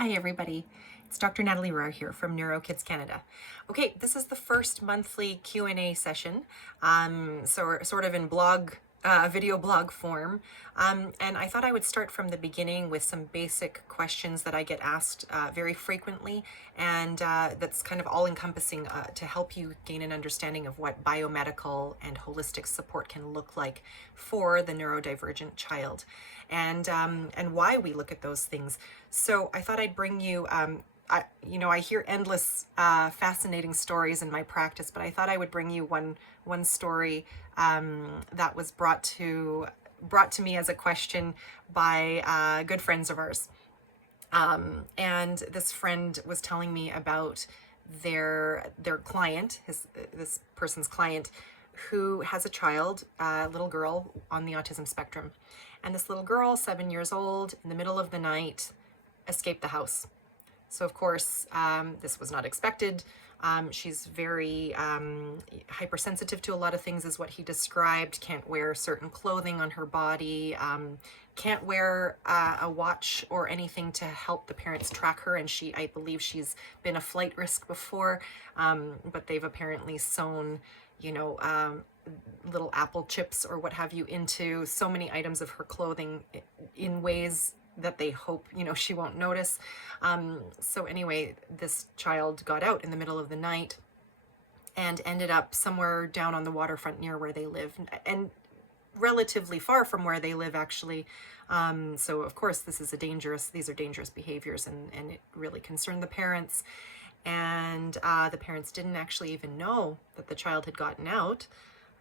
Hi everybody, it's Dr. Natalie Rohr here from NeuroKids Canada. Okay, this is the first monthly Q&A session, so sort of in video blog form, and I thought I would start from the beginning with some basic questions that I get asked very frequently, and that's kind of all-encompassing to help you gain an understanding of what biomedical and holistic support can look like for the neurodivergent child, and why we look at those things. So I thought I'd bring you, I hear endless fascinating stories in my practice, but I thought I would bring you one story that was brought to me as a question by good friends of ours. And this friend was telling me about their client, this person's client, who has a child, a little girl on the autism spectrum. And this little girl, 7 years old, in the middle of the night, escaped the house. So of course, this was not expected. She's very hypersensitive to a lot of things, is what he described. Can't wear certain clothing on her body, can't wear a watch or anything to help the parents track her. And I believe she's been a flight risk before, but they've apparently sewn, little apple chips or what have you into so many items of her clothing in ways that they hope, she won't notice. So anyway, this child got out in the middle of the night and ended up somewhere down on the waterfront near where they live, and relatively far from where they live, actually. So of course, these are dangerous behaviors, and it really concerned the parents. And the parents didn't actually even know that the child had gotten out.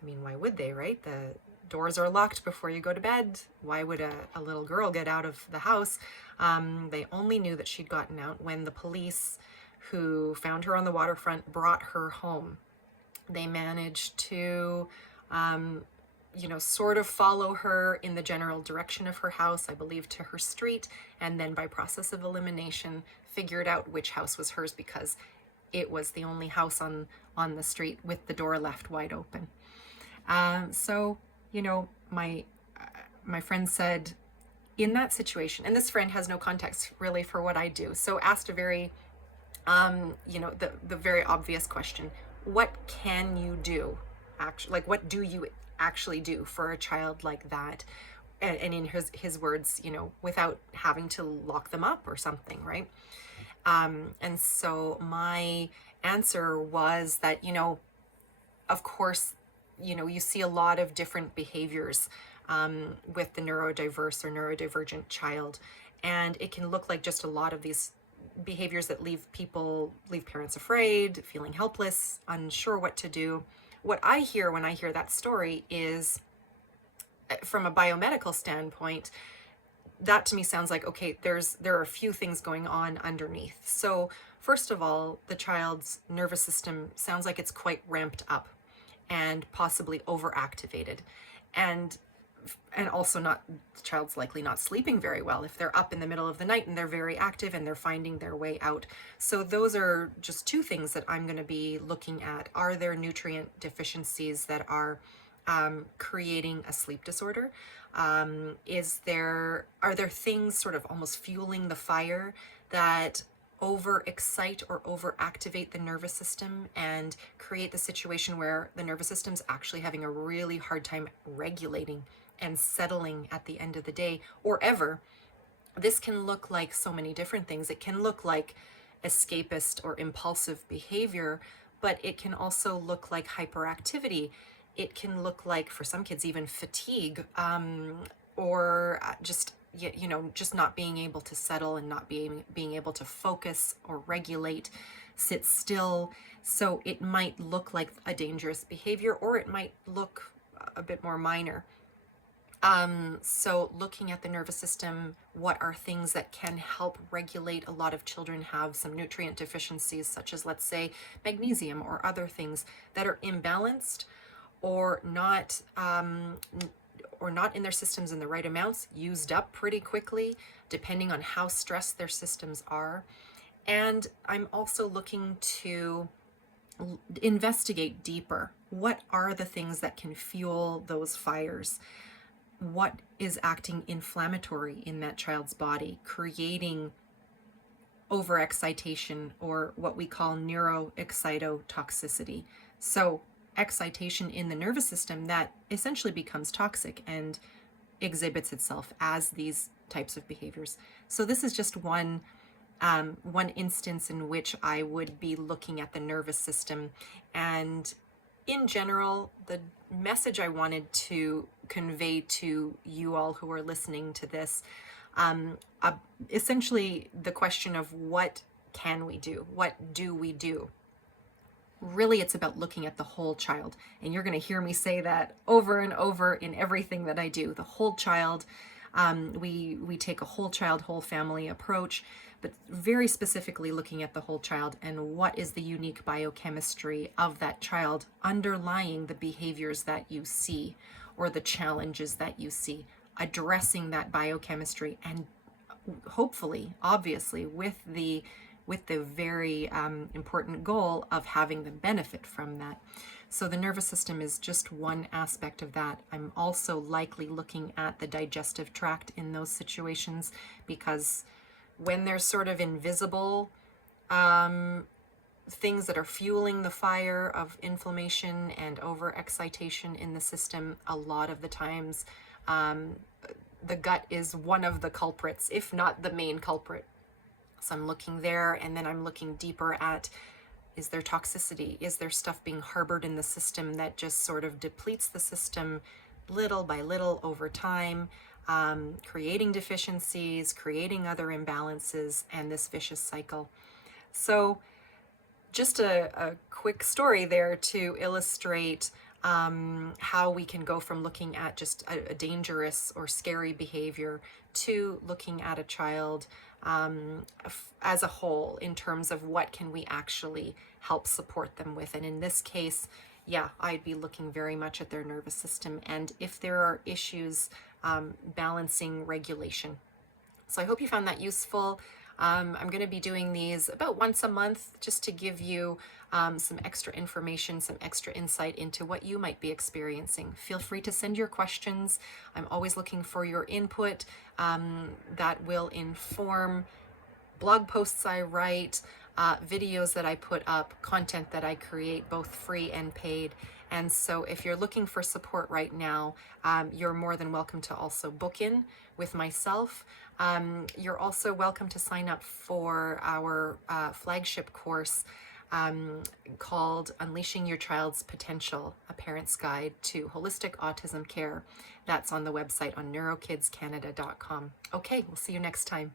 I mean, why would they, right? The doors are locked before you go to bed. Why would a little girl get out of the house? They only knew that she'd gotten out when the police, who found her on the waterfront, brought her home. They managed to, sort of follow her in the general direction of her house, I believe to her street, and then by process of elimination, figured out which house was hers, because it was the only house on the street with the door left wide open. So, my friend said, in that situation, and this friend has no context really for what I do, so asked a very, the very obvious question: what can you do? Actually, like, what do you actually do for a child like that? And in his words, without having to lock them up or something, right? And so my answer was that, of course, you see a lot of different behaviors with the neurodiverse or neurodivergent child. And it can look like just a lot of these behaviors that leave parents afraid, feeling helpless, unsure what to do. What I hear when I hear that story is, from a biomedical standpoint, that to me sounds like, okay, there are a few things going on underneath. So first of all, the child's nervous system sounds like it's quite ramped up and possibly overactivated, and also the child's likely not sleeping very well if they're up in the middle of the night and they're very active and they're finding their way out. So those are just two things that I'm going to be looking at. Are there nutrient deficiencies that are creating a sleep disorder? Are there things sort of almost fueling the fire that overexcite or overactivate the nervous system and create the situation where the nervous system's actually having a really hard time regulating and settling at the end of the day, or ever? This can look like so many different things. It can look like escapist or impulsive behavior, but it can also look like hyperactivity. It can look like, for some kids, even fatigue, or just not being able to settle and not being able to focus or regulate, sit still. So it might look like a dangerous behavior, or it might look a bit more minor. So looking at the nervous system, what are things that can help regulate? A lot of children have some nutrient deficiencies, such as, let's say, magnesium or other things that are imbalanced or not in their systems in the right amounts, used up pretty quickly, depending on how stressed their systems are. And I'm also looking to investigate deeper. What are the things that can fuel those fires? What is acting inflammatory in that child's body, creating overexcitation, or what we call neuroexcitotoxicity. So excitation in the nervous system that essentially becomes toxic and exhibits itself as these types of behaviors. So this is just one instance in which I would be looking at the nervous system. And in general, the message I wanted to convey to you all who are listening to this, essentially the question of what can we do? What do we do? Really, it's about looking at the whole child. And you're going to hear me say that over and over in everything that I do. The whole child. We take a whole child, whole family approach, but very specifically looking at the whole child and what is the unique biochemistry of that child underlying the behaviors that you see or the challenges that you see, addressing that biochemistry, and hopefully, obviously, with the very important goal of having them benefit from that. So the nervous system is just one aspect of that. I'm also likely looking at the digestive tract in those situations, because when there's sort of invisible things that are fueling the fire of inflammation and overexcitation in the system, a lot of the times the gut is one of the culprits, if not the main culprit. So I'm looking there, and then I'm looking deeper at, is there toxicity? Is there stuff being harbored in the system that just sort of depletes the system little by little over time, creating deficiencies, creating other imbalances, and this vicious cycle. So just a quick story there to illustrate how we can go from looking at just a dangerous or scary behavior to looking at a child as a whole in terms of what can we actually help support them with. And in this case, yeah, I'd be looking very much at their nervous system, and if there are issues, balancing regulation. So I hope you found that useful. I'm going to be doing these about once a month just to give you some extra information, some extra insight into what you might be experiencing. Feel free to send your questions. I'm always looking for your input that will inform blog posts I write, videos that I put up, content that I create, both free and paid. And so if you're looking for support right now, you're more than welcome to also book in with myself. You're also welcome to sign up for our flagship course called Unleashing Your Child's Potential, A Parent's Guide to Holistic Autism Care. That's on the website on neurokidscanada.com. Okay, we'll see you next time.